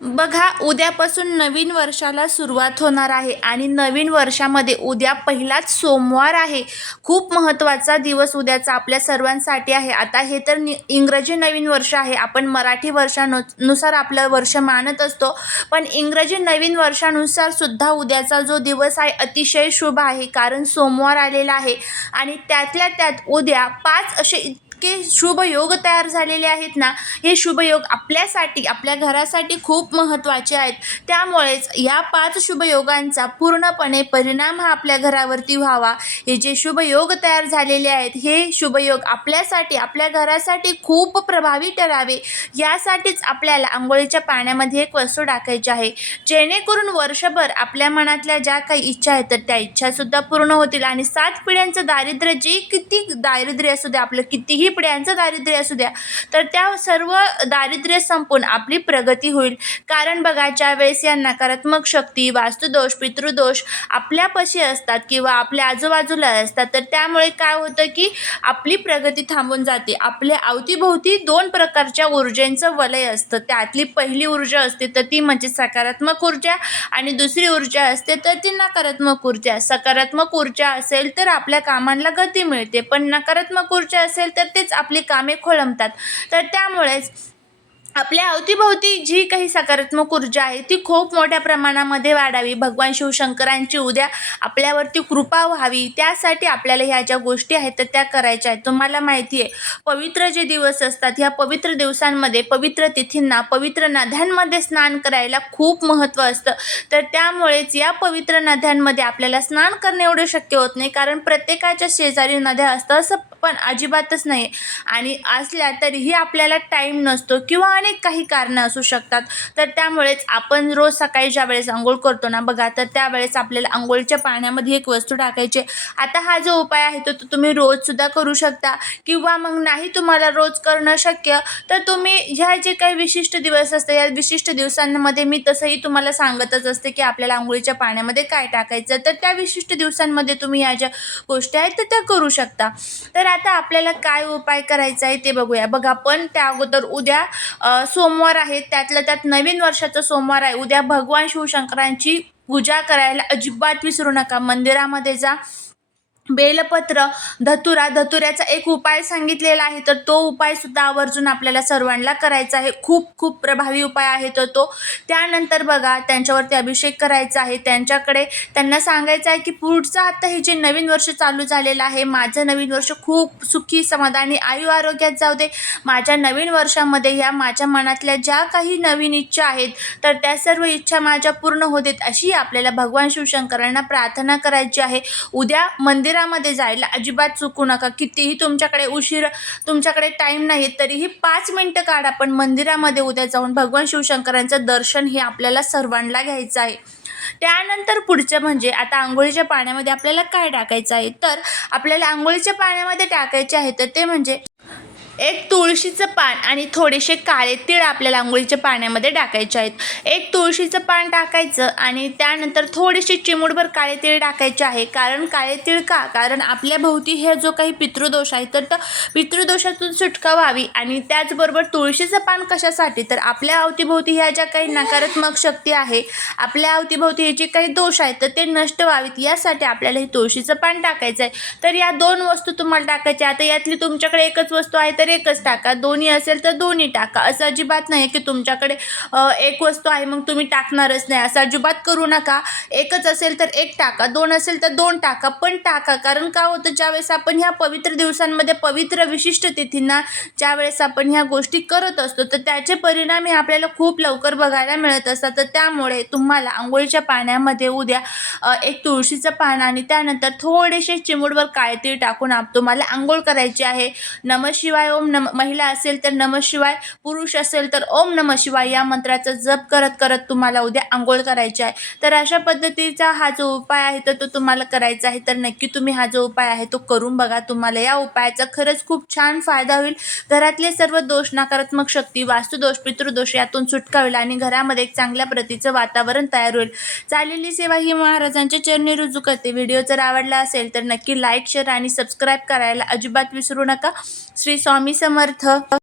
बघा उद्यापासून नवीन वर्षाला सुरुवात होणार आहे आणि नवीन वर्षामध्ये उद्या पहिलाच सोमवार आहे. खूप महत्त्वाचा दिवस उद्याचा आपल्या सर्वांसाठी आहे. आता हे तर नि इंग्रजी नवीन वर्ष आहे. आपण मराठी वर्षानु नुसार आपलं वर्ष मानत असतो. पण इंग्रजी नवीन वर्षानुसार सुद्धा उद्याचा जो दिवस आहे अतिशय शुभ आहे. कारण सोमवार आलेला आहे आणि त्यातल्या त्यात उद्या पाच असे इतके शुभ योग तयार झालेले आहेत ना हे शुभ योग आपल्यासाठी आपल्या घरासाठी खूप महत्त्वाचे आहेत. त्यामुळेच या पाच शुभ योगांचा पूर्णपणे परिणाम हा आपल्या घरावरती व्हावा. हे जे शुभ योग तयार झालेले आहेत हे शुभ योग आपल्यासाठी आपल्या घरासाठी खूप प्रभावी ठरावे. यासाठीच आपल्याला आंघोळीच्या पाण्यामध्ये एक वस्तू टाकायची आहे. जेणेकरून वर्षभर आपल्या मनातल्या ज्या काही इच्छा आहेत तर त्या इच्छासुद्धा पूर्ण होतील. आणि सात पिढ्यांचं दारिद्र्य जे किती दारिद्र्य असू दे आपलं कितीही पिढ्यांचं दारिद्र्य असू द्या. तर त्या सर्व दारिद्र्य संपून आपली प्रगती होईल. कारण बघा ज्या वेळेस या नकारात्मक शक्ती वास्तुदोष पितृदोष आपल्यापाशी असतात किंवा आपल्या आजूबाजूला असतात तर त्यामुळे काय होतं की आपली प्रगती थांबून जाते. आपल्या अवतीभोवती दोन प्रकारच्या ऊर्जेचं वलय असतं. त्यातली पहिली ऊर्जा असते तर ती म्हणजे सकारात्मक ऊर्जा आणि दुसरी ऊर्जा असते तर ती नकारात्मक ऊर्जा. सकारात्मक ऊर्जा असेल तर आपल्या कामांना गती मिळते पण नकारात्मक ऊर्जा असेल तर ते तेच आपली कामे खोळंबतात. तर त्यामुळेच आपल्या अवतीभोवती जी काही सकारात्मक ऊर्जा आहे ती खूप मोठ्या प्रमाणामध्ये वाढावी. भगवान शिवशंकरांची उद्या आपल्यावरती कृपा व्हावी. त्यासाठी आपल्याला ह्या ज्या गोष्टी आहेत तर त्या करायच्या आहेत. तुम्हाला माहिती आहे पवित्र जे दिवस असतात ह्या पवित्र दिवसांमध्ये पवित्र तिथींना पवित्र नद्यांमध्ये स्नान करायला खूप महत्त्व असतं. तर त्यामुळेच या पवित्र नद्यांमध्ये आपल्याला स्नान करणे एवढं शक्य होत नाही. कारण प्रत्येकाच्या शेजारी नद्या असतं असं पण अजिबातच नाही. आणि असल्या तरीही आपल्याला टाईम नसतो किंवा अनेक काही कारणं असू शकतात. तर त्यामुळेच आपण रोज सकाळी ज्या वेळेस आंघोळ करतो ना बघा तर त्यावेळेस आपल्याला आंघोळीच्या पाण्यामध्ये एक वस्तू टाकायची आता हा जो उपाय आहे तो तो तुम्ही रोजसुद्धा करू शकता. किंवा मग नाही तुम्हाला रोज करणं शक्य तर तुम्ही ह्या जे काही विशिष्ट दिवस असते या विशिष्ट दिवसांमध्ये मी तसंही तुम्हाला सांगतच असते की आपल्याला आंघोळीच्या पाण्यामध्ये काय टाकायचं तर त्या विशिष्ट दिवसांमध्ये तुम्ही ह्या ज्या गोष्टी आहेत तर त्या करू शकता. तर आता आपल्याला काय उपाय करायचा आहे ते बघूया. बघा पण त्या अगोदर उद्या सोमवार आहे त्यातल्या त्यात नवीन वर्षाचं सोमवार आहे. उद्या भगवान शिवशंकरांची पूजा करायला अजिबात विसरू नका. मंदिरामध्ये जा. बेलपत्र धतुरा धतुऱ्याचा एक उपाय सांगितलेला आहे. तर तो उपायसुद्धा आवर्जून आपल्याला सर्वांना करायचा आहे. खूप खूप प्रभावी उपाय आहे तर तो. त्यानंतर बघा त्यांच्यावरती अभिषेक करायचा आहे. त्यांच्याकडे त्यांना सांगायचं आहे की पुढचं आता हे जे नवीन वर्ष चालू झालेलं आहे माझं नवीन वर्ष खूप सुखी समाधानी आयु आरोग्यात जाऊ दे. माझ्या नवीन वर्षामध्ये ह्या माझ्या मनातल्या ज्या काही नवीन इच्छा आहेत तर त्या सर्व इच्छा माझ्या पूर्ण होतेत अशी आपल्याला भगवान शिवशंकरांना प्रार्थना करायची आहे. उद्या मंदिरामध्ये जायला अजिबात चुकू नका. कितीही तुमच्याकडे उशीर तुमच्याकडे टाईम नाही तरीही पाच मिनटं काढा. पण मंदिरामध्ये उद्या जाऊन भगवान शिवशंकरांचं दर्शन हे आपल्याला सर्वांना घ्यायचं आहे. त्यानंतर पुढचं म्हणजे आता आंघोळीच्या पाण्यामध्ये आपल्याला काय टाकायचं आहे? तर आपल्याला आंघोळीच्या पाण्यामध्ये टाकायचे आहे तर ते म्हणजे एक तुळशीचं पान आणि थोडेसे काळे तीळ आपल्याला आंघोळीच्या पाण्यामध्ये टाकायचे आहेत. एक तुळशीचं पान टाकायचं आणि त्यानंतर थोडेसे चिमूटभर काळे तीळ टाकायचे आहे. कारण काळे तीळ का? कारण आपल्या भोवती हे जो काही पितृदोष आहे तर पितृदोषातून सुटका व्हावी आणि त्याचबरोबर तुळशीचं पान कशासाठी? तर आपल्या अवतीभोवती ह्या ज्या काही नकारात्मक शक्ती आहे आपल्या अवतीभोवती हे जे काही दोष आहेत तर ते नष्ट व्हावीत. यासाठी आपल्याला हे तुळशीचं पान टाकायचं आहे तर या दोन वस्तू तुम्हाला टाकायच्या आता यातली तुमच्याकडे एकच वस्तू आहे तर एकच टाका. दोन्ही असेल तर दोन्ही टाका. असं अजिबात नाही की तुमच्याकडे एक वस्तू आहे मग तुम्ही टाकणारच नाही. असं अजिबात करू नका. एकच असेल तर एक टाका. दोन असेल तर दोन टाका. पण टाका. कारण का होतं? ज्यावेळेस आपण ह्या पवित्र दिवसांमध्ये पवित्र विशिष्ट तिथींना ज्यावेळेस आपण ह्या गोष्टी करत असतो तर त्याचे परिणाम हे आपल्याला खूप लवकर बघायला मिळत असतात. तर त्यामुळे तुम्हाला आंघोळीच्या पाण्यामध्ये उद्या एक तुळशीचं पान आणि त्यानंतर थोडेसे चिमूडवर काळतीळ टाकून आप तुम्हाला आंघोळ करायची आहे. नम शिवाय शिवाय ओम नम महिला असेल तर नम शिवाय पुरुष असेल तर ओम नम शिवाय या मंत्राचा जप करत करत तुम्हाला उद्या आंघोळ करायची आहे. तर अशा पद्धतीचा हा जो उपाय आहे तर तो तुम्हाला करायचा आहे. तर नक्की तुम्ही हा जो उपाय आहे तो करून बघा. तुम्हाला या उपायाचा खरंच खूप छान फायदा होईल. घरातले सर्व दोष नकारात्मक शक्ती वास्तुदोष पितृदोष यातून सुटका होईल आणि घरामध्ये एक चांगल्या प्रतीचं वातावरण तयार होईल. चाललेली सेवा ही महाराजांच्या चरणी रुजू करते. व्हिडिओ जर आवडला असेल तर नक्की लाईक शेअर आणि सबस्क्राईब करायला अजिबात विसरू नका. श्री स्वामी समर्थ.